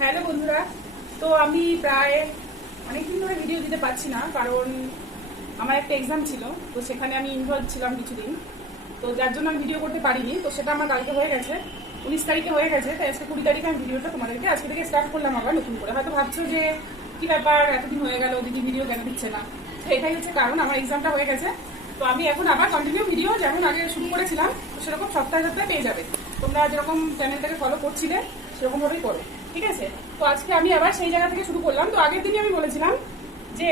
Hello বন্ধুরা, তো আমি প্রায় অনেকদিন ধরে ভিডিও দিতে পারছি না, কারণ আমার একটা এক্সাম ছিল, তো সেখানে আমি ইনভলভ ছিলাম কিছুদিন, তো যার জন্য আমি ভিডিও করতে পারিনি। তো সেটা আমার কালকে হয়ে গেছে, 19 তারিখে হয়ে গেছে, তাই আজকে 20 তারিখে আমি ভিডিওটা তোমাদেরকে আজকে থেকে স্টার্ট করলাম আবার নতুন করে। হয়তো ভাবছো যে কি ব্যাপার, এতদিন হয়ে গেল দিদি ভিডিও কেন দিচ্ছে না। তো এটাই হচ্ছে কারণ, আমার এক্সামটা হয়ে গেছে, তো আমি এখন আবার কন্টিনিউ ভিডিও যেমন আগে শুরু করেছিলাম সেরকম সপ্তাহে সপ্তাহে পেয়ে যাবে। তোমরা যেরকম চ্যানেলটাকে ফলো করছিলে সেরকম ভাবেই করো, ঠিক আছে? তো আজকে আমি আবার সেই জায়গা থেকে শুরু করলাম। তো আগের দিনই আমি বলেছিলাম যে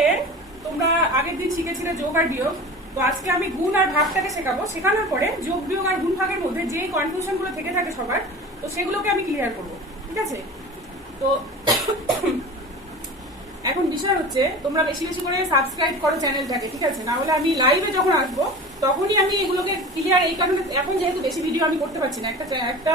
তোমরা আগের দিন শিখেছিলে যোগ আর বিয়োগ, তো আজকে আমি গুণ আর ভাগটাকে শেখাবো। শেখানোর পরে যোগ বিয়োগ আর গুণ ভাগের মধ্যে যে কনফিউশন গুলো থেকে থাকে সবার, তো সেগুলোকে আমি ক্লিয়ার করবো, ঠিক আছে? তো এখন বিষয় হচ্ছে তোমরা বেশি বেশি করে সাবস্ক্রাইব করো চ্যানেলটাকে, ঠিক আছে? না হলে আমি লাইভে যখন আসবো তখনই আমি এগুলোকে ক্লিয়ার, এই কারণে এখন যেহেতু বেশি ভিডিও আমি করতে পারছি না, একটা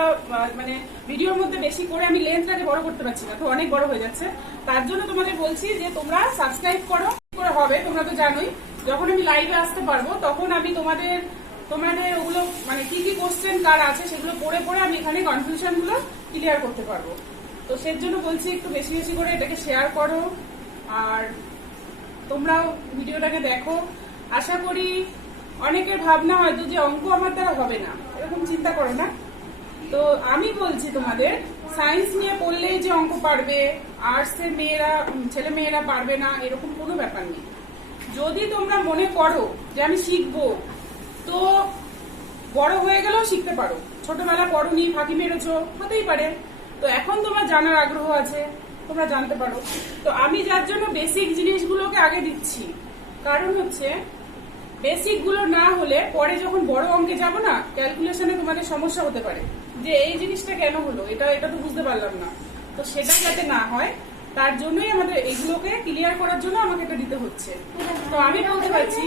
মানে ভিডিওর মধ্যে বেশি করে আমি লেন্থটাকে বড় করতে পারছি না, তো অনেক বড় হয়ে যাচ্ছে। তার জন্য তোমাদের বলছি যে তোমরা সাবস্ক্রাইব করো, করে হবে। তোমরা তো জানোই যখন আমি লাইভে আসতে পারবো তখন আমি তোমাদের ওগুলো মানে কি কি কোশ্চেন কার আছে সেগুলো পড়ে পড়ে আমি এখানে কনফিউশন গুলো ক্লিয়ার করতে পারবো। তো সেই জন্য বলছি একটু বেশি বেশি করে এটাকে শেয়ার করো, আর তোমরাও ভিডিওটাকে দেখো। আশা করি অনেকের ভাবনা হয়তো যে অঙ্ক আমার দ্বারা হবে না, এরকম চিন্তা করো না। তো আমি বলছি তোমাদের সায়েন্স নিয়ে পড়লেই যে অঙ্ক পারবে, আর্টসের ছেলে মেয়েরা পারবে না, এরকম কোনো ব্যাপার নেই। যদি তোমরা মনে করো যে আমি শিখবো, তো বড় হয়ে গেলেও শিখতে পারো। ছোটবেলা পড়োনি, ফাঁকি মেরেছো, হতেই পারে। তো এখন তোমার জানার আগ্রহ আছে, তোমরা জানতে পারো। তো আমি যার জন্য বেসিক জিনিসগুলোকে আগে দিচ্ছি, কারণ হচ্ছে বেসিক গুলো না হলে পরে যখন বড় অঙ্কে যাব না, ক্যালকুলেশনে তোমাদের সমস্যা হতে পারে যে এই জিনিসটা কেন হলো, এটা তো বুঝতে পারলাম না। তো সেটা যাতে না হয় তার জন্যই আমাদের এগুলোকে ক্লিয়ার করার জন্য আমাকে এটা দিতে হচ্ছে। তো আমি বলতে পারছি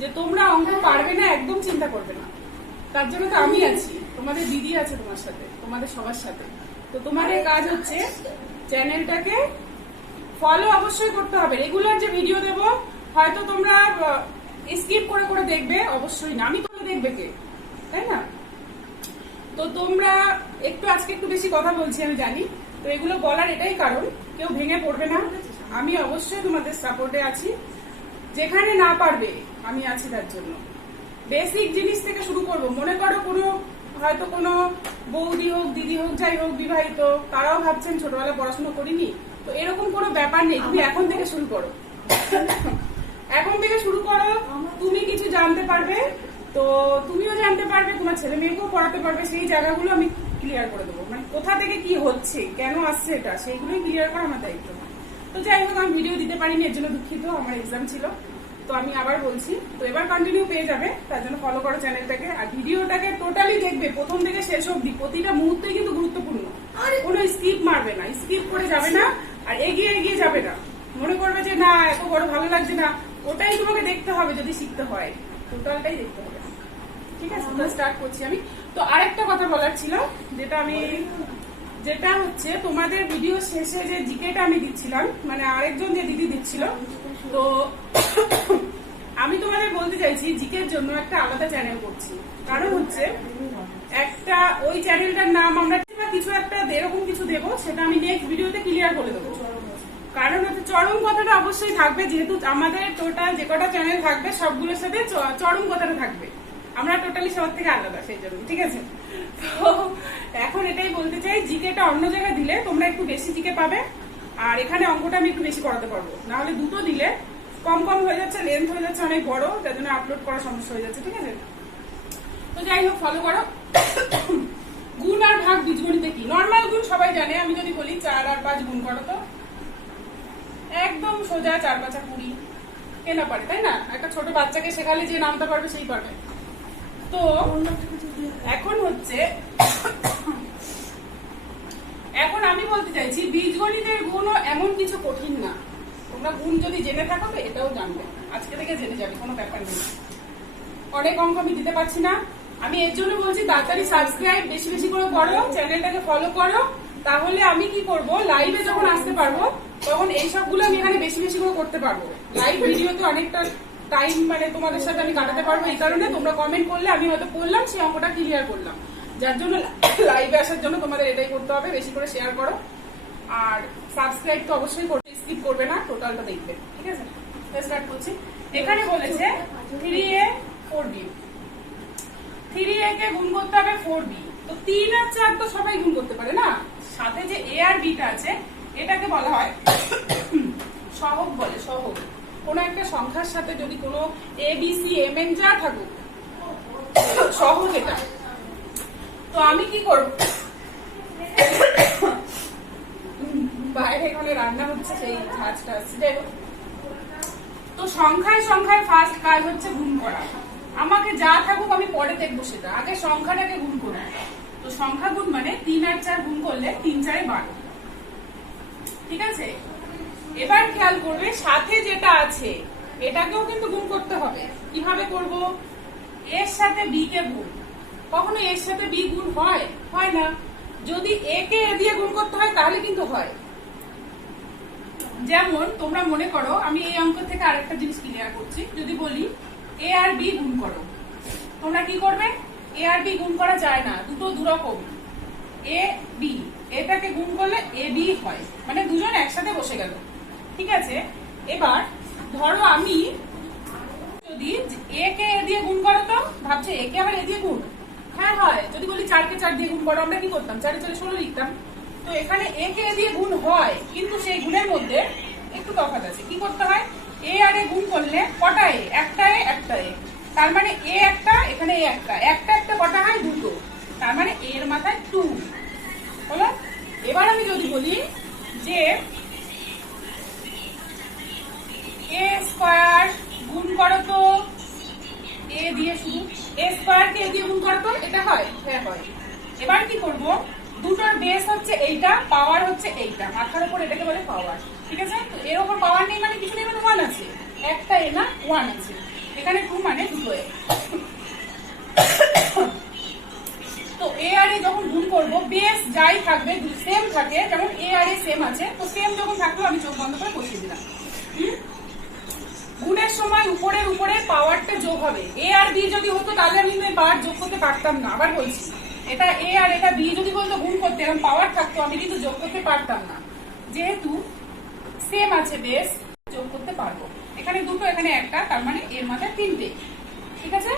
যে তোমরা অঙ্ক পারবে না একদম চিন্তা করবে না, তার জন্য তো আমি আছি, তোমাদের দিদি আছে তোমার সাথে, তোমাদের সবার সাথে। তো তোমাদের কাজ হচ্ছে চ্যানেলটাকে ফলো অবশ্যই করতে হবে। রেগুলার যে ভিডিও দেবো হয়তো তোমরা স্কিপ করে করে দেখবে, অবশ্যই না, আমি তোমরা দেখবে কে, তাই না? তো তোমরা আজকে একটু বেশি কথা বলছি আমি জানি, তো এগুলো বলার এটাই কারণ, কেউ ভেঙে পড়বে না। আমি অবশ্যই তোমাদের সাপোর্টে আছি, যেখানে না পারবে আমি আছি তার জন্য। বেসিক জিনিস থেকে শুরু করব। মনে করো হয়তো কোনো বৌদি হোক, দিদি হোক, যাই হোক, বিবাহিত, তারাও ভাবছেন ছোটবেলায় পড়াশোনা করিনি, তো এরকম কোনো ব্যাপার নেই। তুমি এখন থেকে শুরু করো, এখন থেকে শুরু করো, তুমি কিছু জানতে পারবে, তো তুমিও জানতে পারবে, তোমার ছেলে মেয়েকেও পড়াতে পারবে। সেই জায়গাগুলো আমি ক্লিয়ার করে দেবো, মানে কোথা থেকে কি হচ্ছে, কেন আসছে এটা, সেইগুলোই ক্লিয়ার করা আমার দায়িত্ব। তো যাই হোক, আমি ভিডিও দিতে পারিনি, এর জন্য দুঃখিত, আমার এক্সাম ছিল। তো আমি আবার বলছি, তো এবার কন্টিনিউ পেয়ে যাবে, তার জন্য ফলো করো চ্যানেলটাকে, আর ভিডিওটাকে টোটালি দেখবে প্রথম থেকে শেষ অবধি। প্রতিটা মুহূর্তেই কিন্তু গুরুত্বপূর্ণ, কোনো স্কিপ মারবে না, স্কিপ করে যাবে না, আর এগিয়ে এগিয়ে যাবে না। মনে করবে যে না এত বড় ভালো লাগছে না, ওটাই তোমাকে দেখতে হবে। যদি শিখতে হয় টোটালটাই দেখতে হবে, ঠিক আছে? তো স্টার্ট করছি আমি। তো আরেকটা কথা বলার ছিল, যেটা হচ্ছে তোমাদের ভিডিও শেষে যে জিকেটা আমি দিচ্ছিলাম, মানে আরেকজন যে দিদি দিচ্ছিল, তো আমি তোমাদের বলতে চাইছি জিকের জন্য একটা আলাদা চ্যানেল করছি। কারণ হচ্ছে একটা ওই চ্যানেলটার নাম আমরা কিছু একটা এরকম কিছু দেবো, সেটা আমি নেক্সট ভিডিওতে ক্লিয়ার করে দেবো। কারণ হচ্ছে চরম কথাটা অবশ্যই থাকবে, যেহেতু আমাদের টোটাল যে কটা চ্যানেল থাকবে সবগুলোর সাথে চরম কথাটা থাকবে, আমরা টোটালি সবার থেকে আলাদা, সেই জন্য, ঠিক আছে? তো এখন এটাই বলতে চাই, জিকেটা অন্য জায়গায় দিলে তোমরা একটু বেশি জিকে পাবে, আর এখানে অঙ্কটা আমি একটু বেশি করাতে পারবো। না হলে দুটো দিলে কম কম হয়ে যাচ্ছে, লেন্থ হয়ে যাচ্ছে অনেক বড়, তার জন্য আপলোড করার সমস্যা হয়ে যাচ্ছে, ঠিক আছে? তো যাই হোক, ফলো করো। গুণ আর ভাগ বীজগণিতে কি? নর্মাল গুণ সবাই জানে, আমি যদি বলি 4 আর 5 গুণ করো, তো একদম সোজা, 4 5 20, কে না পারে, তাই না? একটা ছোট বাচ্চাকে শেখালে যে নামটা পারবে সেই পারবে। তো এখন হচ্ছে এখন আমি বলতে চাইছি বীজগণিতের গুণও এমন কিছু কঠিন না। তোমরা গুণ যদি জেনে থাকো তো এটাও জানবে, আজকে থেকে জেনে যাবে, কোনো ব্যাপার নেই। অনেক অঙ্ক আমি দিতে পারছি না, আমি এর জন্য বলছি তাড়াতাড়ি সাবস্ক্রাইব বেশি বেশি করে করো, চ্যানেলটাকে ফলো করো। তাহলে আমি কি করব, লাইভে যখন আসতে পারবো তখন এই সবগুলো আমি এখানে বেশি বেশি করে করতে পারবো। লাইভ ভিডিওতে অনেকটা টাইম মানে তোমাদের সাথে আমি কাটাতে পারবো। এই কারণে তোমরা কমেন্ট করলে আমি হয়তো পড়লাম, সেই অঙ্কটা ক্লিয়ার করলাম। যার জন্য লাইভে আসার জন্য তোমাদের এটাই করতে হবে, বেশি করে শেয়ার করো। আর সাবস্ক্রাইব তো অবশ্যই করবে, স্কিপ করবে না, টোটালটা দেখবে, ঠিক আছে? স্টার্ট করছি। এখানে বলেছে 3a 4b, 3a কে গুণ করতে হবে 4b। তো 3 আর 4 তো সবাই গুণ করতে পারে না, সাথে যে a আর b টা আছে এটাকে বলা হয় সহগ বলে। সহগ কোনো একটা সংখ্যার সাথে যদি কোনো a b c m n যা থাকুক, সহগ এটা। তো আমি কি করব, বাইরে এখানে রান্না হচ্ছে, সেই ঝাঁজটা আসছে। যাই হোক, তো সংখ্যায় সংখ্যায় ফার্স্ট কাজ হচ্ছে গুণ করা। আমাকে যা থাকুক আমি পরে দেখবো সেটা, আগে সংখ্যাটাকে গুণ করবো। তো সংখ্যা গুণ মানে 3 আর 4 গুণ করলে 3 4 12, ঠিক আছে? এবার খেয়াল করবে সাথে যেটা আছে এটাকেও কিন্তু গুণ করতে হবে। কিভাবে করব, এর সাথে বি কে গুণ। কখনো এর সাথে বি গুণ হয়? হয় না। যদি এ কে এ দিয়ে গুণ করতে হয় তাহলে কিন্তু হয়। যেমন তোমরা মনে করো, আমি এই অঙ্ক থেকে আরেকটা জিনিস ক্লিয়ার করছি। যদি বলি এ আর বি গুণ করো, তোমরা কি করবে? এ আর বি গুণ করা যায় না, দুটো দুরকম। এ বি, এটাকে গুণ করলে এ বি হয়, মানে দুজন একসাথে বসে গেল, ঠিক আছে? এবার ধরো আমি যদি এ কে এ দিয়ে গুণ করো, তো ভাবছে এ কে আবার এ দিয়ে গুণ? হ্যাঁ হয়। যদি বলি 4 কে 4 দিয়ে গুণ করো, আমরা কি করতাম? 4 4 16 লিখতাম। তো এখানে এ কে এ দিয়ে গুণ হয়, কিন্তু সেই গুণের মধ্যে একটু তফাৎ আছে। কি করতে হয়? এ আর এ গুণ করলে কটা এ? একটা এ একটা এ, তার মানে এ একটা, এখানে এ একটা, একটা একটা কটা হয়? দুটো, তার মানে এর মাথায় 2 হলো। এবার আমি যদি বলি যে এ স্কয়ার গুণ করো তো এ দিয়ে, শুধু এ স্কয়ার কে এ দিয়ে গুণ করো তো, এটা হয়? হ্যাঁ হয়। এবার কি করব, দুটোর বেস হচ্ছে এইটা, পাওয়ার হচ্ছে এইটা, মাথার উপর এটাকে বলে পাওয়ার, ঠিক আছে? তো এর উপর পাওয়ার নেই মানে কিছু নেই, মানে 1 আছে, একটা এ না 1 আছে, এখানে 2 মানে দুটো এ। তো এ আর এ যখন গুণ করব, বেস যাই থাকবে সেম থাকে, যেমন এ আর এ সেম আছে, তো সেম যখন থাকলো আমি চোখ বন্ধ করে বসিয়ে দিলাম। গুণের সময় উপরের উপরে পাওয়ারটা যোগ হবে। এ আর বি যদি হতো তাহলে আমি পাওয়ার যোগ করতে পারতাম না। আবার বলছি, এটা এ আর এটা বি যদি বলতো গুণ করতে, এরকম পাওয়ার থাকতো, আমি কিন্তু যোগ করতে পারতাম না। যেহেতু সেম আছে বেস, যোগ করতে পারবো। এখানে দুটো, এখানে একটা, তার মানে এর মাথায় 3টে, ঠিক আছে?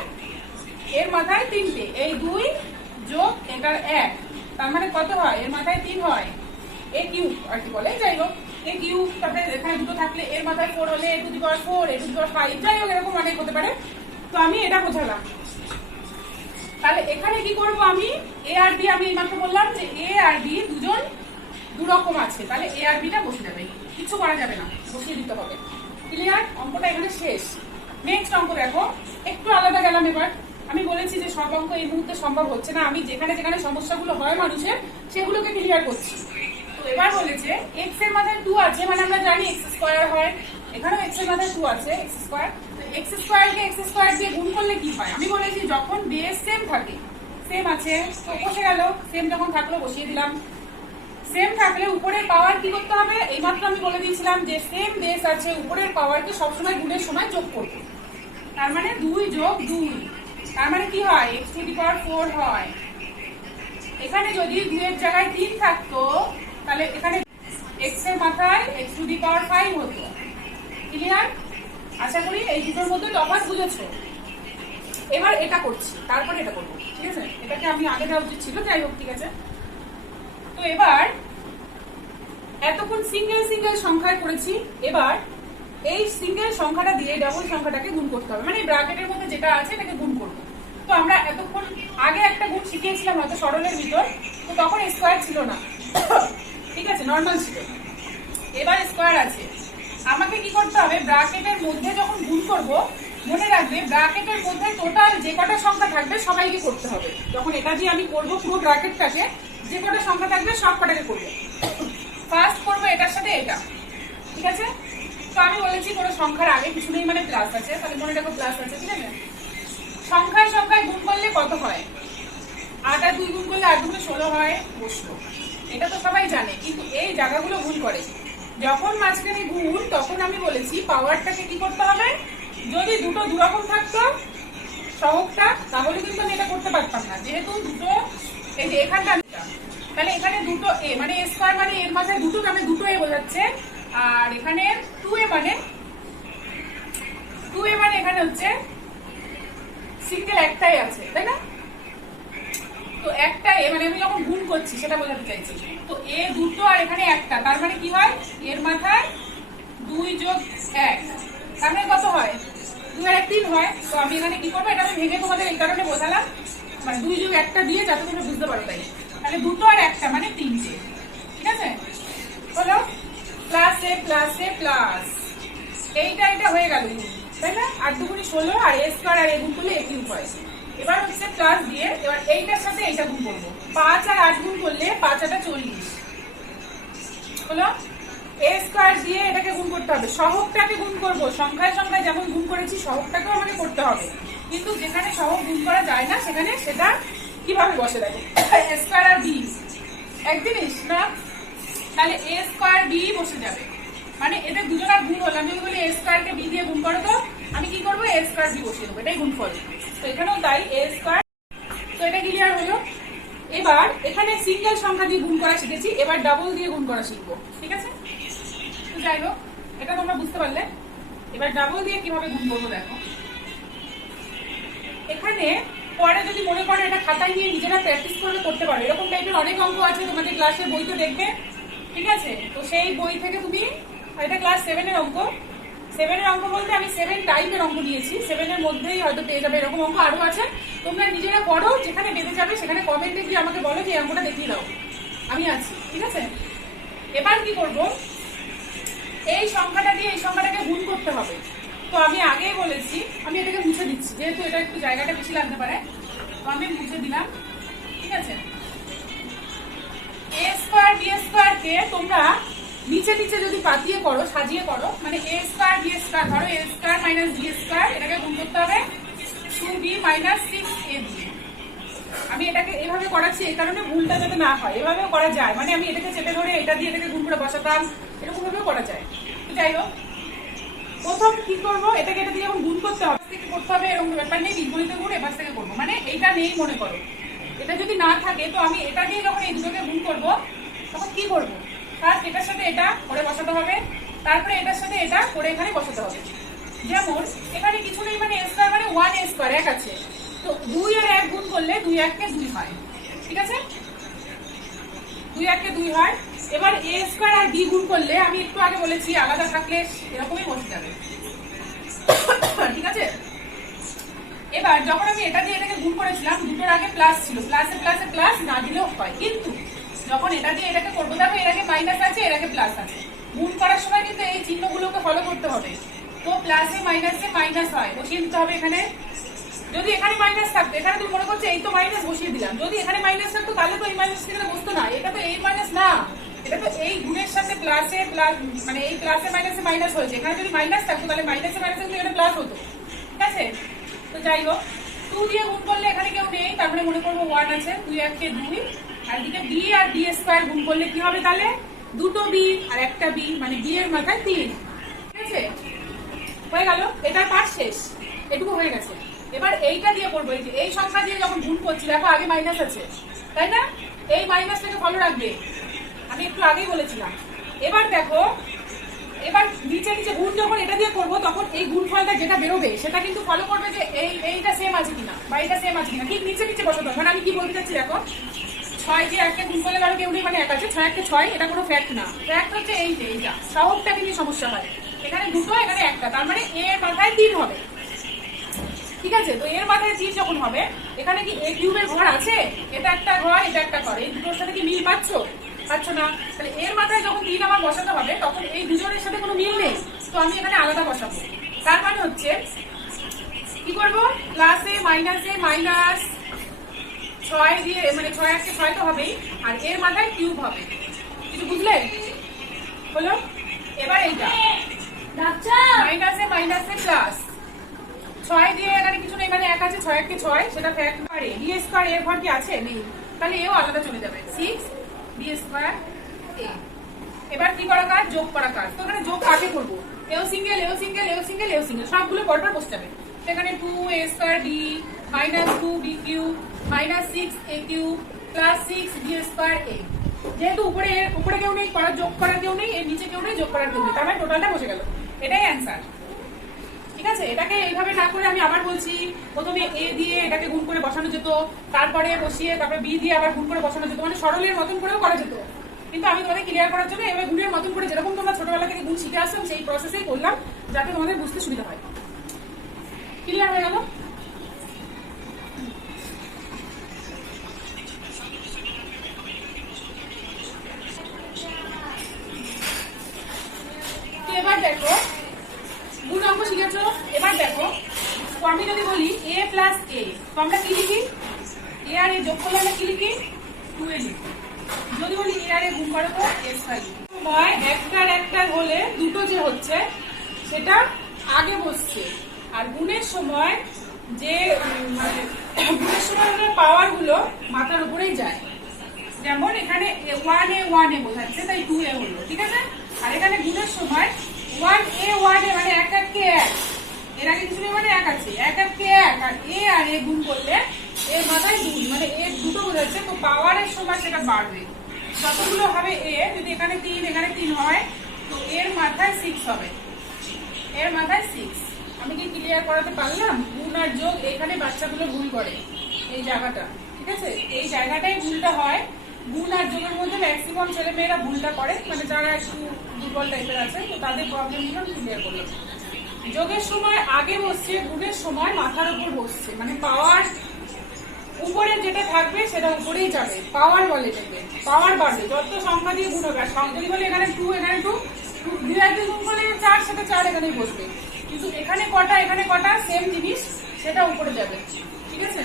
এর মাথায় 3টে, এই 2 যোগ এটার 1, তার মানে কত হয়? এর মাথায় 3 হয়। এ কিউব আর কি বলে, যাই হোক এ কিউব। তারপরে এখানে দুটো থাকলে এর মাথায় 4 হলে এ to the power 4, A to the পাওয়ার 5, যাই হোক এরকম অনেক হতে পারে। তো আমি এটা বোঝালাম। তাহলে এখানে কি করব, আমি এ আর বি, আমি এইমাত্র বললাম যে এ আর বি দুজন দুরকম আছে, তাহলে এ আর বিটা বসে যাবে, কিছু করা যাবে না, বসিয়ে দিতে হবে। ক্লিয়ার? অঙ্কটা এখানে শেষ। নেক্সট অঙ্ক দেখো, একটু আলাদা গেলাম এবার। আমি বলেছি যে সব অঙ্ক এই মুহূর্তে সম্ভব হচ্ছে না, আমি যেখানে যেখানে সমস্যাগুলো হয় মানুষের সেগুলোকে ক্লিয়ার করছি। তো এবার বলেছে x এর মাথায় 2 আছে, মানে আমরা জানি x স্কয়ার হয়, এখানেও x এর মাথায় 2 আছে, x স্কয়ার। তো x স্কয়ার কে x স্কয়ার দিয়ে গুণ করলে কি হয়? আমি বলেছি যখন বেস সেম থাকে, সেম আছে তো বসে গেল, সেম যখন থাকলো বসিয়ে দিলাম। সেম থাকলে উপরের পাওয়ার কি করতে হবে? এইমাত্র আমি বলে দিয়েছিলাম যে সেম বেস আছে, উপরের পাওয়ারকে সবসময় গুণের সময় যোগ করবে, তার মানে 2 যোগ 2, তার মানে কি হয়? x টু দি পাওয়ার 4 হয়। এখানে যদি 2 এর জায়গায় 3 থাকতো, তাহলে এখানে x এর মাথায় x টু দি পাওয়ার 5 হতো। ক্লিয়ার? আশা করি এই দুটোর মধ্যে তফাৎ বুঝেছো। এবার এটা করছি, তারপরে এটা করবো, ঠিক আছে? এটাকে আমি আগে দেওয়া উচিত ছিল, যাই হোক, ঠিক আছে? তো এবার এতক্ষণ সিঙ্গেল সিঙ্গেল সংখ্যায় করেছি, এবার এই সিঙ্গেল সংখ্যাটা দিয়ে ডাবল সংখ্যাটাকে গুণ করতে হবে, মানে ব্র্যাকেটের মধ্যে যেটা আছে এটাকে গুণ করবো। তো আমরা এতক্ষণ আগে একটা গুণ শিখিয়েছিলাম হয়তো সরলের ভিতর, তো তখন স্কয়ার ছিল না, ঠিক আছে, নর্মাল ছিল। এবার স্কয়ার আছে, আমাকে কি করতে হবে? ব্র্যাকেটের মধ্যে যখন গুণ করব, মনে রাখবে ব্র্যাকেটের মধ্যে টোটাল যে কটা সংখ্যা থাকবে সবাইকে করতে হবে। যখন এটা দিয়ে আমি করবো পুরো ব্র্যাকেটটাকে, যে কটা সংখ্যা থাকবে সব কটাকে করবো। ফার্স্ট করবো এটার সাথে এটা, ঠিক আছে? তো আমি বলেছি কোনো সংখ্যার আগে কিছু নেই, মানে প্লাস আছে, তাহলে মনে রাখো প্লাস আছে, ঠিক আছে? সংখ্যায় সংখ্যায় গুণ করলে কত হয়? 8 আর 2 গুণ করলে 8 2 16 হয়, বসলো। এটা তো সবাই জানে, কিন্তু এই জায়গাগুলো ভুল করে। যখন মাঝখানে গুণ, তখন আমি বলেছি পাওয়ারটাকে কি করতে হবে? যদি দুটো দুরকম থাকতো সহগটা, তাহলে কিন্তু আমি এটা করতে পারতাম না, যেহেতু দুটো এই যে এখানটা, তাহলে এখানে দুটো এ মানে এ স্কয়ার মানে এর মাথায় দুটো মানে দুটো এ বোঝাচ্ছে, আর এখানে 2a মানে এখানে হচ্ছে সিঙ্গেল একটাই আছে, তাই না? তো একটা এ মানে আমি যখন গুণ করছি সেটা বোঝাতে চাইছি। তো এ দুটো আর এখানে একটা, তার মানে কি হয় এর মাথায় 2 যোগ 1, তার মানে কত হয় 2 আর 1 3 হয়। তো আমি এখানে কি করবো, এটা আমি ভেঙে তোমাদের এই কারণে বোঝালাম, মানে 2 যোগ 1টা দিয়ে যাতে তোমরা বুঝতে পারো তাই। তাহলে দুটো আর একটা মানে 3টে, ঠিক আছে? হলো প্লাস এ প্লাস এ প্লাস এইটা হয়ে গেল, তাই না? 8 দুগুণে 16 আর এ স্কয়ার আর এ গুণ করলে এ কিউব হয়। এবার হচ্ছে প্লাস দিয়ে এবার এইটার সাথে এইটা গুণ করবো, 5 আর 8 গুণ করলে 5 আর 40 হলো। এ স্কয়ার দিয়ে এটাকে গুণ করতে হবে, সহগটাকে গুণ করবো, সংখ্যায় সংখ্যায় যেমন গুণ করেছি সহগটাকেও আমাকে করতে হবে, কিন্তু যেখানে সহগ গুণ করা যায় না সেখানে সেটা কিভাবে বসে দেখো, এ স্কয়ার আর বি এক জিনিস না, তাহলে এ স্কয়ার বি বসে যাবে, মানে এদের দুজনের গুণ হলো। আমি বলি এ স্কয়ার কে বি দিয়ে গুণ করো, তো আমি কি করবো এ স্কয়ার বি বসিয়ে দেবো, এটাই গুণফল। তো এখানেও তাই এ স্কয়ার। তো এটা ক্লিয়ার হলো। এবার এখানে সিঙ্গেল সংখ্যা দিয়ে গুণ করা শিখেছি, এবার ডাবল দিয়ে গুণ করা শিখবো, ঠিক আছে? তো যাই হোক, এটা তোমরা বুঝতে পারলে। এবার ডাবল দিয়ে কিভাবে গুণ করবো দেখো, এখানে পরে যদি মনে করো এটা খাতায় নিয়ে নিজেরা প্র্যাকটিস করবে করতে পারো, এরকম টাইপের অনেক অঙ্ক আছে তোমাদের ক্লাসের বইতে দেখবে, ঠিক আছে? তো সেই বই থেকে তুমি, এটা ক্লাস 7-এর অঙ্ক, 7-এর অঙ্ক বলতে আমি 7 টাইপের অঙ্ক নিয়েছি, 7-এর মধ্যেই হয়তো পেয়ে যাবে, এরকম অঙ্ক আরো আছে, তোমরা নিজেরা পড়ো, যেখানে বেঁধে যাবে সেখানে কমেন্টে গিয়ে আমাকে বলো যে এই অঙ্কটা দেখিয়ে দাও, আমি আছি, ঠিক আছে? এবার কি করব, এই সংখ্যাটা দিয়ে এই সংখ্যাটাকে গুণ করতে হবে। তো আমি আগেই বলেছি, আমি এটাকে মুছে দিচ্ছি যেহেতু এটা একটু জায়গাটা বেশি লাগতে পারে, তো আমি মুছে দিলাম, ঠিক আছে? এ স্কয়ার বি স্কয়ার কে তোমরা নিচে নিচে যদি পাতিয়ে করো, সাজিয়ে করো, মানে এ স্কয়ার বি স্কয়ার, ধরো এ স্কয়ার মাইনাস বি স্কয়ার, এটাকে গুণ করতে হবে 2b মাইনাস 6ab। আমি এটাকে এভাবে করাচ্ছি এই কারণে ভুলটা যাতে না হয়, এভাবেও করা যায়, মানে আমি এটাকে চেপে ধরে এটা দিয়ে এটাকে গুণ করে বসাতাম, এরকম ভাবেও করা যায়। যাই হোক, প্রথম কি করবো, এটাকে এটা দিয়ে যখন গুণ করতে হবে থেকে করতে হবে, এরকম ব্যাপার নেই, বীজগণিত গুণ এবার থেকে করবো, মানে এইটা নেই মনে করো, এটা যদি না থাকে তো আমি এটা দিয়ে যখন এই দুটোকে গুণ করবো তখন কি করবো, ফার্স্ট এটার সাথে এটা করে বসাতে হবে, তারপরে এটার সাথে এটা করে এখানে বসাতে হবে। যেমন এখানে কিছু নেই, মানে এ স্কয়ার মানে 1 এ স্কয়ার, 1 আছে, তো 2 আর 1 গুণ করলে 2 1 কে 2 হয়, ঠিক আছে? 2 1 কে 2 হয়। এবার এ স্কয়ার আর বি গুণ করলে আমি একটু আগে বলেছি আলাদা থাকলে এরকমই বসে যাবে, ঠিক আছে? এবার যখন আমি এটা দিয়ে এটাকে গুণ করেছিলাম দুটোর আগে প্লাস ছিল, প্লাসে প্লাসে প্লাস না দিলেও হয়, কিন্তু যখন এটা দিয়ে এটাকে করবো দেখো এর আগে মাইনাস আছে এর আগে প্লাস আছে, গুণ করার সময় কিন্তু এই চিহ্নগুলোকে ফলো করতে হবে। তো প্লাসে মাইনাসে মাইনাস হয়, বসিয়ে দিতে হবে এখানে। যদি এখানে মাইনাস থাকতো, এখানে তুমি মনে করছো এই তো মাইনাস বসিয়ে দিলাম, যদি এখানে মাইনাস থাকতো তাহলে তো এই মাইনাস এখানে বসতো না, এটা তো এই মাইনাস না, এটা তো এই গুণের সাথে প্লাসে প্লাস, মানে এই প্লাসে মাইনাসে মাইনাস হয়েছে, এখানে যদি মাইনাস থাকতো তাহলে মাইনাসে মাইনাসে কিন্তু এখানে প্লাস হতো, ঠিক আছে? তো যাই হোক, 2 দিয়ে গুণ করলে এখানে কেউ নেই, তারপরে মনে করবো 1 আছে, 2 1 কে 2, আর এদিকে বি আর বি স্কয়ার গুণ করলে কি হবে, তাহলে দুটো বি আর একটা বি, মানে বি এর মাথায় 3, ঠিক আছে? হয়ে গেল, এটার পার্ট শেষ, এটুকু হয়ে গেছে। এবার এইটা দিয়ে করবো, এই যে এই সংখ্যা দিয়ে যখন গুণ করছি দেখো আগে মাইনাস আছে, তাই না? এই মাইনাসটাকে ফলো রাখবে, আমি একটু আগেই বলেছিলাম। এবার দেখো, এবার নিচে নিচে গুণ যখন এটা দিয়ে করবো তখন এই গুণফলটা যেটা বেরোবে সেটা কিন্তু ফলো করবে যে এইটা সেম আছে কিনা বা এটা সেম আছে কিনা, ঠিক নিচে নিচে বসাতে হবে। মানে আমি কি বলতে চাচ্ছি দেখো, 6 দিয়ে 1 কে গুণ করলে কারো কেউ নেই, মানে 1 আছে, 6 1 কে 6, এটা কোনো ফ্যাক্ট না, ফ্যাক্ট হচ্ছে এই যে এইটা সহগটা কিন্তু সমস্যা হয়, এখানে দুটো এখানে একটা, তার মানে এর মাথায় 3 হবে, ঠিক আছে? তো এর মাথায় 3 যখন হবে, এখানে কি এ কিউবের ঘর আছে, এটা একটা ঘর এটা একটা ঘর, এই দুটোর সাথে কি মিল পাচ্ছ না? তাহলে এর মাথায় যখন 3 আমার বসাতে হবে তখন এই দুজনের সাথে কোনো মিল নেই, তো আমি এখানে আলাদা বসাবো। তার মানে হচ্ছে কি করবো, প্লাসে মাইনাসে মাইনাস 6 দিয়ে, মানে 6 1 কে 6 তো হবেই, আর এর মাথায় কিউব হবে, কিছু বুঝলে? হলো। এবার এইটা মাইনাসে মাইনাসে প্লাস 6 দিয়ে এখানে কিছু নেই, মানে 1 আছে, 6 1 কে 6, সেটা ফ্যাক্ট পারে, বি স্কয়ার এর ঘর কি আছে, নেই, তাহলে এও আলাদা চলে যাবে, 6 বি স্কয়ার এ। এবার কি করা কাজ, যোগ করা কাজ। তো এখানে যোগ কাকে করবো, এও সিঙ্গেল এও সিঙ্গেল এও সিঙ্গেল এও সিঙ্গেল, সবগুলো পরপর বসে যাবে। এখানে 2 a square b minus 2 b cube minus 6 a cube plus 6 b square a. যেহেতু উপরে উপরে কেউ নেই, করার যোগ করার কেউ নেই, এর নিচে কেউ নেই, যোগ করার কেউ নেই, তার মানে টোটালটা বসে গেল। এটাই অ্যান্সার। ঠিক আছে, এটাকে এইভাবে না করে আমি আবার বলছি, প্রথমে এ দিয়ে এটাকে গুণ করে বসানো যেত, তারপরে বসিয়ে তারপরে বি দিয়ে আবার গুণ করে বসানো যেত, মানে সরলের মতন করেও করা যেত। কিন্তু আমি তোমাদের ক্লিয়ার করার জন্য এবার গুণের মতন করে, যেরকম তোমরা ছোটবেলা থেকে গুণ শিখে আসছো সেই প্রসেসেই করলাম, যাতে তোমাদের বুঝতে সুবিধা হয়। ক্লিয়ার হয়ে গেল? এবার দেখো গুণ অঙ্ক শিখেছো। এবার দেখো আমি যদি বলি এ প্লাস এ, তো আমরা কি লিখি? এ আর এ যোগ করলে আমরা কি লিখি? 2a লিখি। যদি বলি এ আর এ গুণ করো তো এ স্কয়ার লিখি। সময় একটার একটা হলে দুটো যে হচ্ছে সেটা আগে বসছে, আর গুণের সময় যে মানে গুণের সময় পাওয়ার গুলো মাথার উপরেই যায়। যেমন এখানে 1a বোঝাচ্ছে, তাই 2a হলো। ঠিক আছে, আর এখানে গুণের সময় 1a মানে এক এককে এক, এর আগে কিছু নেই মানে এক আছে, এক এককে এক, আর এ আর এ গুণ করলে এর মাথায় 2, মানে এ দুটো বোঝাচ্ছে, তো পাওয়ারের সময় সেটা বাড়বে। যতগুলো হবে এ, যদি এখানে 3 এখানে 3 হয়, তো এর মাথায় 6 হবে, এর মাথায় 6। আমি কি ক্লিয়ার করাতে পারলাম? গুণ আর যোগ এখানে বাচ্চাগুলো ভুল করে, এই জায়গাটা। ঠিক আছে, এই জায়গাটাই ভুলটা হয়। গুণ আর যোগের মধ্যে ম্যাক্সিমাম ছেলে মেয়েরা ভুলটা করে, মানে যারা একটু দুর্বল টাইপের আছে, তো তাদের প্রবলেমগুলো ক্লিয়ার করলাম। যোগের সময় আগে বসছে, গুণের সময় মাথার উপর বসছে, মানে পাওয়ার উপরে যেটা থাকবে সেটা উপরেই যাবে, পাওয়ার বলে এটাকে, পাওয়ার বাড়বে যত সংখ্যা দিয়ে গুণ হবে। যদি বলি এখানে 2 এখানে 2, 2 গুণ করলে 4, সেটা 4 এখানেই বসবে, কিন্তু এখানে কটা এখানে কটা সেম জিনিস, সেটা উপরে যাবে। ঠিক আছে,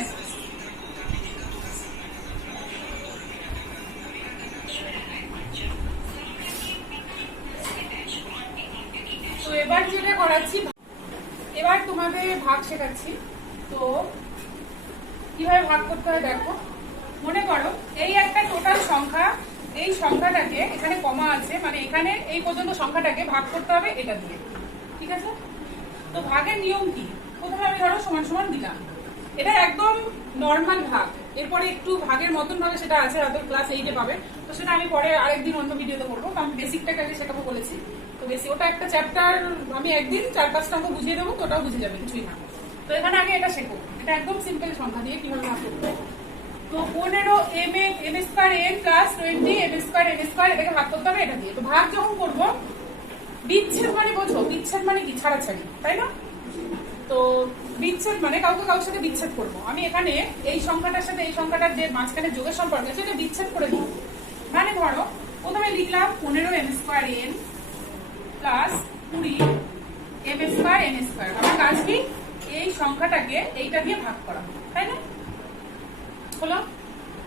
তো এবার যেটা করাচ্ছি, এবার তোমাদের ভাগ শেখাচ্ছি। তো কিভাবে ভাগ করতে হয় দেখো। মনে করো এই একটা টোটাল সংখ্যা, এই সংখ্যাটাকে এখানে কমা আছে, মানে এখানে এই পর্যন্ত সংখ্যাটাকে ভাগ করতে হবে এটা দিয়ে। ঠিক আছে, তো ভাগের নিয়ম কি? প্রথমে আমি ধরো সমান সমান দিলাম, এটা একদম নর্মাল ভাগ। এরপরে একটু ভাগের মতন ভাবে সেটা আছে, হয়তো ক্লাস 8-এ পাবে, তো সেটা আমি পরে আরেকদিন অন্য ভিডিওতে করবো, কারণ বেসিকটাকে আগে শেখাবো বলেছি। তো বেশি ওটা একটা চ্যাপ্টার, আমি একদিন 4-5টা অঙ্ক বুঝিয়ে দেবো, তো ওটাও বুঝে যাবে, কিছুই না। তো এখানে আগে এটা শেখো, এটা একদম সিম্পল সংখ্যা দিয়ে কিভাবে ভাগ করতে হয়। তো 15 m square n plus 20 m square n square, এটাকে ভাগ করতে হবে এটা দিয়ে। তো ভাগ যখন করবো, বিচ্ছেদ মানে বোঝো, বিচ্ছেদ মানে কি? ছাড়াছাড়ি, তাই না? তো বিচ্ছেদ মানে কাউকে কারোর সাথে বিচ্ছেদ করবো। আমি এখানে এই সংখ্যাটার সাথে এই সংখ্যাটার যে মাঝখানে যোগের সম্পর্ক আছে এটা বিচ্ছেদ করে দিই। মানে ধরো প্রথমে লিখলাম 15 m square n plus 20 m square n square. আমার কাজ কি? এই সংখ্যাটাকে এইটা দিয়ে ভাগ করা, তাই না? হলো।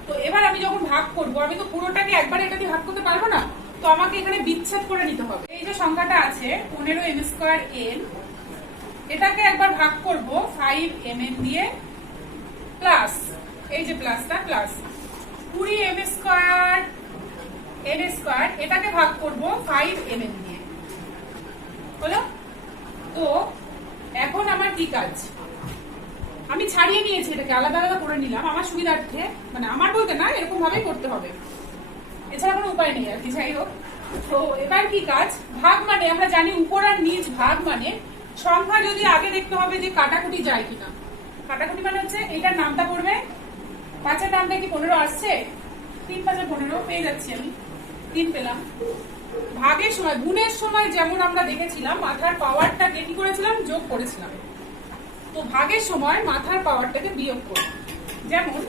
তো এবার আমি যখন ভাগ করব, আমি তো পুরোটাকে একবার এটা দিয়ে ভাগ করতে পারবো না, তো আমাকে এখানে বিচ্ছেদ করে নিতে হবে। এই যে সংখ্যাটা আছে 15 m স্কয়ার n, এটাকে একবার ভাগ করব 5 mn দিয়ে, প্লাস এই যে প্লাসটা plus 20 m square n square, এটাকে ভাগ করব 5 mn দিয়ে। হলো। তো এখন আমার কি কাজ? আমি ছাড়িয়ে নিয়েছি, এটাকে আলাদা আলাদা করে নিলাম আমার সুবিধার্থে, মানে আমার বলতে না, এরকম ভাবেই করতে হবে, এছাড়া কোনো উপায় নেই আর কি। যাই হোক, তো এবার কি কাজ? ভাগ মানে আমরা জানি উপর আর নিচ ভাগ মানে সংখ্যা যদি আগে দেখতে হবে যে কাটাকুটি যায় কিনা। কাটাকুটি মানে হচ্ছে এটার নামটা পড়বে, 5-এর নামটা কি 15 আসছে, 3 5 15 পেয়ে যাচ্ছি, আমি 3 পেলাম। ভাগের সময়, গুণের সময় যেমন আমরা দেখেছিলাম মাথার পাওয়ারটাকে কি করেছিলাম? যোগ করেছিলাম। তো ভাগের সময় মাথার পাওয়ারটাকে বিয়োগ করব। যেমন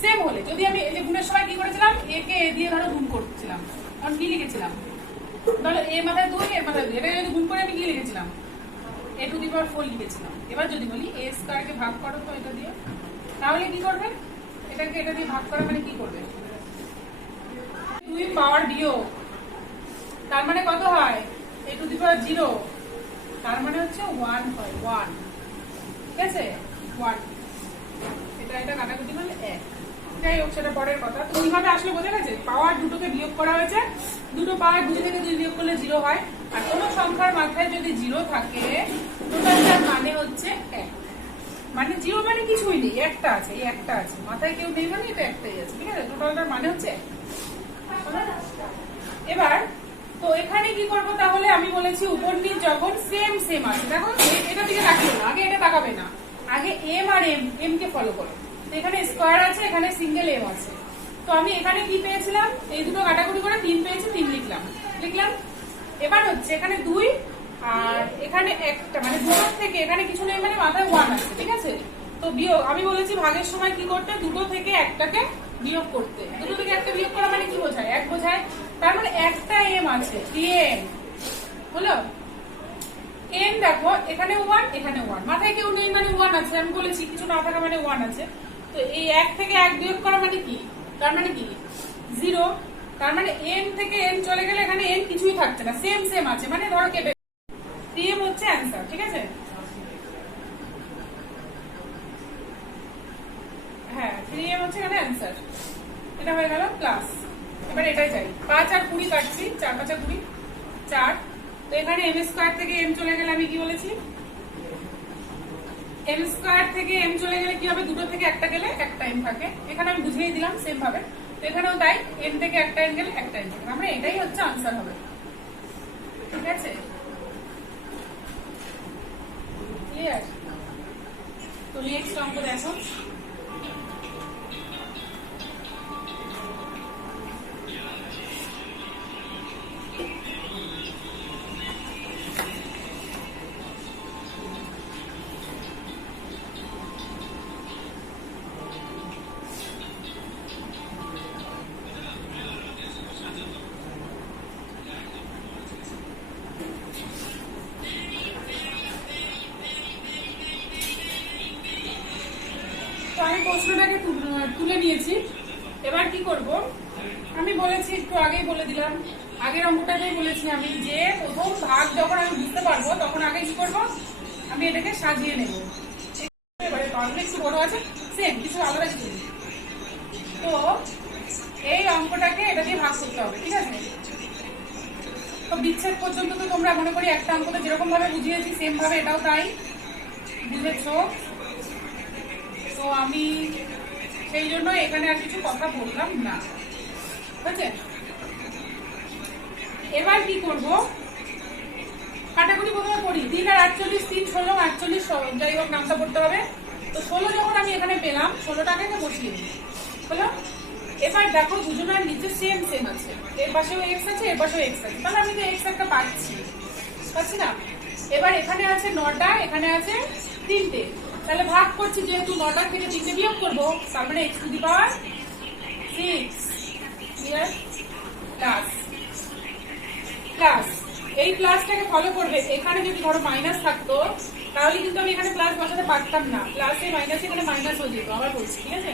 সেম হলে যদি আমি এই যে গুণের সময় কি করেছিলাম, এ কে এ দিয়ে ধরো গুণ করছিলাম, তখন কি লিখেছিলাম? ধরো এ মাথায় 2 এর মাথায় 2, এটা যদি গুণ করে আমি কি লিখেছিলাম? a টু দি পাওয়ার 4 লিখেছিলাম। এবার যদি বলি a স্কয়ারকে ভাগ করো তো এটা দিয়ে, তাহলে কি করবে? এটাকে এটা দিয়ে ভাগ করা মানে কি করবে? 2 পাওয়ার বিয়োগ, তার মানে কত হয়? a টু দি পাওয়ার 0, তার মানে হচ্ছে 1 হয়, 1। ঠিক আছে, 1। এটা কাটাকুটি মানে 1। যাই হোক, সেটা পরের কথা। তো কিভাবে আসলে বোঝা গেছে? পাওয়ার দুটোকে বিয়োগ করা হয়েছে, দুটো পাওয়ার 2 থেকে 2 বিয়োগ করলে 0 হয়, আর কোনো সংখ্যার মাথায় যদি 0 থাকে টোটালটার মানে হচ্ছে 1। মানে জিরো মানে কিছুই নেই, একটা আছে, এই একটা আছে, মাথায় কেউ নেই মানে এটা একটাই আছে, ঠিক আছে? টোটালটার মানে হচ্ছে এবার তো এখানে কি করব তাহলে? আমি বলেছি উপর নিচ যখন সেম সেম আছে, দেখো এটা দিকে তাকিও না, আগে এটা তাকাবে না, আগে এম আর এম, এম কে ফলো করো। এখানে স্কোয়ার আছে, এখানে সিঙ্গেল এম আছে, তো আমি এখানে কি পেয়েছিলাম? এই দুটো কাটাকুটি করে 3 পেয়েছি, 3 লিখলাম। এবার হচ্ছে এখানে 2 আর এখানে একটা, মানে দুটো থেকে এখানে কিছু নেই মানে মাথায় 1 আছে, ঠিক আছে? তো বিয়োগ, আমি বলেছি ভাগের সময় কি করতে? দুটো থেকে একটাকে বিয়োগ করতে। দুটো থেকে একটা বিয়োগ করা মানে কি বোঝায়? 1 বোঝায়। তার মানে একটা এম আছে, এম হলো। এন দেখো এখানে 1, এখানে 1, মাথায় কেউ নেই মানে 1 আছে, আমি বলেছি কিছু না থাকা মানে 1 আছে। তো এই 1 থেকে 1 বিয়োগ করা মানে কি? তার মানে কি? 0। তার মানে এন থেকে এন চলে গেলে এখানে এন কিছুই থাকছে না, সেম সেম আছে, মানে ধরো কেটে 3m হচ্ছে অ্যান্সার, ঠিক আছে? হ্যাঁ 3m হচ্ছে এখানে অ্যান্সার। এটা হয়ে গেল প্লাস। এবার এটাই চাই, 5 আর 20 কাটছি, 4 5 আর 20 4। তো এখানে এম স্কোয়ার থেকে এম চলে গেলে আমি কি বলেছি? এম স্কোয়ার থেকে এম চলে গেলে কি হবে? দুটো থেকে একটা গেলে একটা এম থাকে, এখানে আমি বুঝিয়ে দিলাম সেম ভাবে। তো এখানেও তাই, এম থেকে একটা এম গেলে একটা এম থাকে, আমরা এটাই হচ্ছে আনসার হবে, ঠিক আছে? ক্লিয়ার? তো নেক্সট অঙ্ক দেখো। তো আমি প্রশ্নটাকে তুলে নিয়েছি, এবার কি করব? আমি বলেছি একটু আগেই বলে দিলাম, আগের অঙ্কটাতেই বলেছি আমি যে প্রথম ভাগ যখন আমি বুঝতে পারবো তখন আগে কি করব? আমি এটাকে সাজিয়ে নেব। এবারে তাহলে একটু বড় আছে, সেম কিছু আলাদা কিছু। তো এই অঙ্কটাকে এটা দিয়ে ভাগ করতে হবে, ঠিক আছে? তো বিচ্ছেদ পর্যন্ত তো তোমরা মনে করি একটা অঙ্কটা যেরকম ভাবে বুঝিয়েছি সেম ভাবে এটাও তাই বুঝেছো। তো আমি সেই জন্য এখানে আর কিছু কথা বললাম না, ঠিক আছে? এবার কি করব? কাটাকুটি প্রথমে করি। 3 আর 48, 3 16, 48 যাই হোক নামটা পড়তে হবে। তো 16 যখন আমি এখানে পেলাম, 16টাকে বসিয়ে দিই, হলো। এবার দেখো দুজনের নিচে সেম সেম আছে, এর পাশেও এক্স আছে, এর পাশেও এক্স আছে, তাহলে আমি তো এক্স একটা পাচ্ছি না? এবার এখানে আছে 9টা, এখানে আছে 3টে, তাহলে ভাগ করছি, যেহেতু 9টা থেকে 3টে বিয়োগ করবো, তার মানে x to the power 6 clear plus plus. এই প্লাসটাকে ফলো করবে। এখানে যদি ধরো মাইনাস থাকতো তাহলে কিন্তু আমি এখানে প্লাস বসাতে পারতাম না, প্লাসে মাইনাস এখানে মাইনাস হয়ে যেত, আবার বলছি, ঠিক আছে?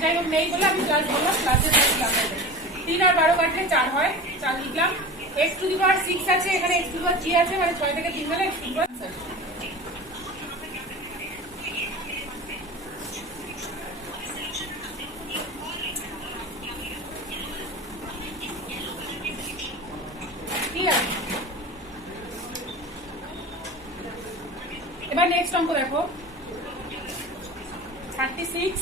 যাই হোক নেই বলে আমি প্লাস বললাম, প্লাসের প্লাস হবে। 3 আর 12 কাটলে 4 হয়, 4 লিখলাম। x টু দি পাওয়ার 6 আছে, এখানে x টু দি পাওয়ার 3 আছে, মানে 6 থেকে 3 গেলে x টু দি পাওয়ার 6। এবার নেক্সট অঙ্ক দেখো। 36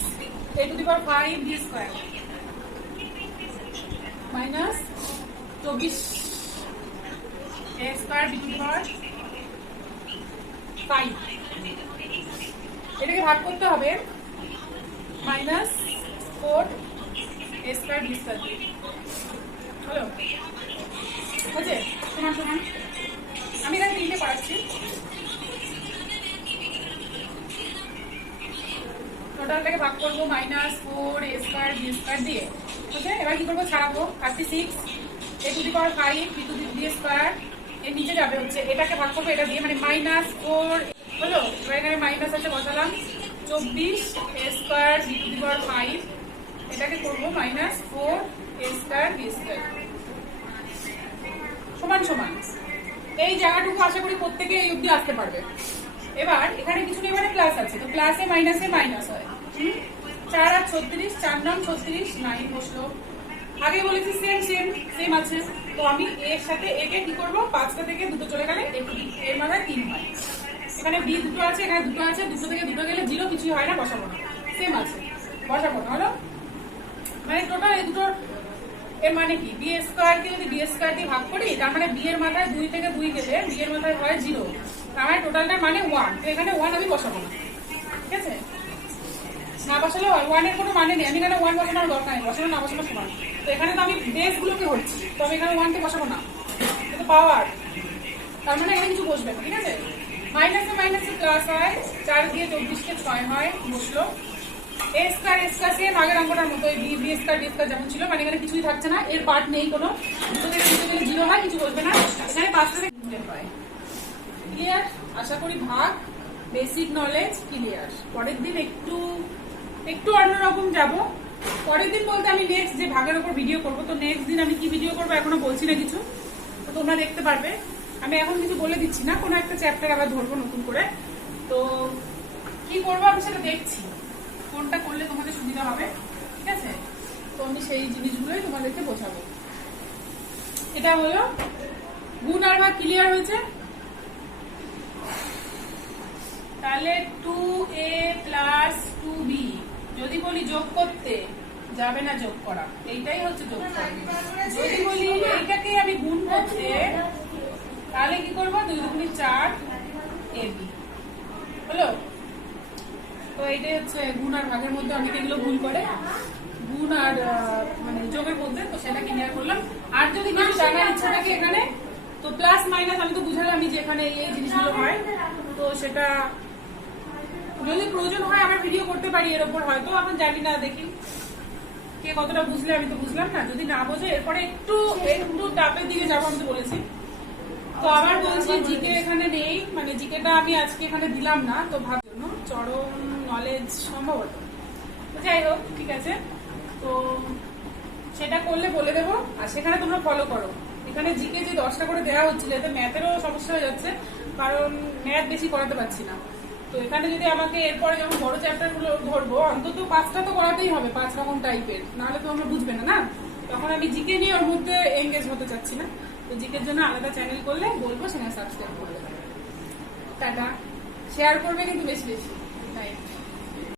a to the power 5 b square minus 24 a square b to the power 5, এটাকে ভাগ করতে হবে minus 4 a square b square, হলো? বুঝে সমান সমান। আমি এখানে 3টে করাচ্ছি, টোটালটাকে ভাগ করবো -4 a square b square দিয়ে, ঠিক আছে? এবার কি করবো? ছাড়াবো। 36 a to the power 5 b to the b square, এর নিচে যাবে হচ্ছে, এটাকে ভাগ করবো এটা দিয়ে, মানে -4, হলো? এবার এখানে মাইনাস আছে, বসালাম। 24 a square b to the power 5, এটাকে করবো -4 a square b square, সমান সমান। এই জায়গাটুকু আশা করি প্রত্যেকে এই অবধি আসতে পারবে। এবার এখানে কিছু নেই মানে প্লাস আছে, তো প্লাসে মাইনাসে মাইনাস হয়। 4 আর 36, 4 9 36, 9 বসলো। আগে বলেছি সেম সেম সেম আছে, তো আমি এর সাথে একে কি করবো? 5টা থেকে 2টো চলে গেলে এর মাথায় 3 হয়, এখানে বি দুটো আছে, এখানে দুটো আছে, দুটো থেকে দুটো গেলে জিরো, কিছুই হয় না, বসাবো না, সেম আছে, বসাবো না। হলো মানে টোটাল এই দুটোর এর মানে কি, বি স্কোয়ারকে যদি বি স্কোয়ার দিয়ে ভাগ করি, তার মানে বি এর মাথায় 2 থেকে 2 গেলে বি এর মাথায় হয় 0, তার মানে টোটালটার মানে 1। তো এখানে 1 আমি বসাবো না, ঠিক আছে? না বসালে হয়, 1 এর কোনো মানে নেই, আমি এখানে 1 বসানোর দরকার নেই, বসানো না বসানো সমান। তো এখানে তো আমি বেসগুলোকে হচ্ছি, তো আমি এখানে 1 কে বসাবো না, এটা পাওয়ার, তার মানে এখানে কিছু বসবে না, ঠিক আছে? মাইনাসে মাইনাসে প্লাস হয়, 4 দিয়ে 24 কে 6 হয়, বসলো। এ স্কয়ার সেম আগের অঙ্কটার মতো, বি স্কয়ার ডি স্কয়ার যেমন ছিল, মানে এখানে কিছুই থাকছে না, এর পার্ট নেই কোনো, দুটো থেকে দুটো গেলে 0 হয়, কিছু বলবে না, এখানে 5 থেকে 2 হয়। ক্লিয়ার? আশা করি ভাগ বেসিক নলেজ ক্লিয়ার। পরের দিন একটু অন্যরকম যাব। পরের দিন বলতে আমি নেক্সট যে ভাগের উপর ভিডিও করব, তো নেক্সট দিন আমি কি ভিডিও করবো এখনো বলছি না কিছু, তো তোমরা দেখতে পারবে। আমি এখন কিছু বলে দিচ্ছি না, কোনো একটা চ্যাপ্টার আবার ধরবো নতুন করে, তো কি করবো আমি সেটা দেখছি, কোনটা করলে তোমাদের সুবিধা হবে, ঠিক আছে? তো আমি সেই জিনিসগুলোই তোমাদেরকে বোঝাবো। এটা হলো গুণ আর ভাগ ক্লিয়ার হয়েছে। তাহলে 2a প্লাস 2b যদি বলি যোগ করতে, যাবে না যোগ করা, এইটাই হচ্ছে যোগ করা। যদি বলি এইটাকে আমি গুণ করতে, তাহলে কি করবো, 2 দুগুণে 4 ab হলো। তো এইটাই হচ্ছে গুণ আর ভাগের মধ্যে অনেকে এগুলো ভুল করে, গুণ আর মানে যোগের মধ্যে, তো সেটা ক্লিয়ার করলাম। আর যদি কিছু জানার ইচ্ছা থাকে এখানে, তো প্লাস মাইনাস আমি তো বুঝালাম যে এখানে এই জিনিসগুলো হয়, তো সেটা যদি প্রয়োজন হয় আমরা ভিডিও করতে পারি এর উপর, হয়তো এখন জানি না, দেখি কে কতটা বুঝলে, আমি তো বুঝলাম না, যদি না বোঝে এরপরে একটু টাপের দিকে যাবো, আমি তো বলেছি। তো আবার বলছি জিকে এখানে নেই, মানে জিকেটা আমি আজকে এখানে দিলাম না, তো ভাবার জন্য চরম নলেজ সম্ভবত, তো যাই হোক, ঠিক আছে, তো সেটা করলে বলে দেবো, আর সেখানে তোমরা ফলো করো। এখানে জিকে যে 10টা করে দেওয়া হচ্ছিল, এতে ম্যাথেরও সমস্যা হয়ে যাচ্ছে, কারণ ম্যাথ বেশি করাতে পারছি না। তো এখানে যদি আমাকে এরপরে যখন বড় চ্যাপ্টার গুলো ধরবো, অন্তত 5টা তো করাতেই হবে, 5 রকম টাইপের, নাহলে তো আমরা বুঝবে না, না? তখন আমি জিকে নিয়ে ওর মধ্যে এঙ্গেজ হতে চাচ্ছি না, তো জিকের জন্য আলাদা চ্যানেল করলে বলবো, সেখানে সাবস্ক্রাইব করে দেবে। টাটা, শেয়ার করবে কিন্তু বেশি বেশি, তাই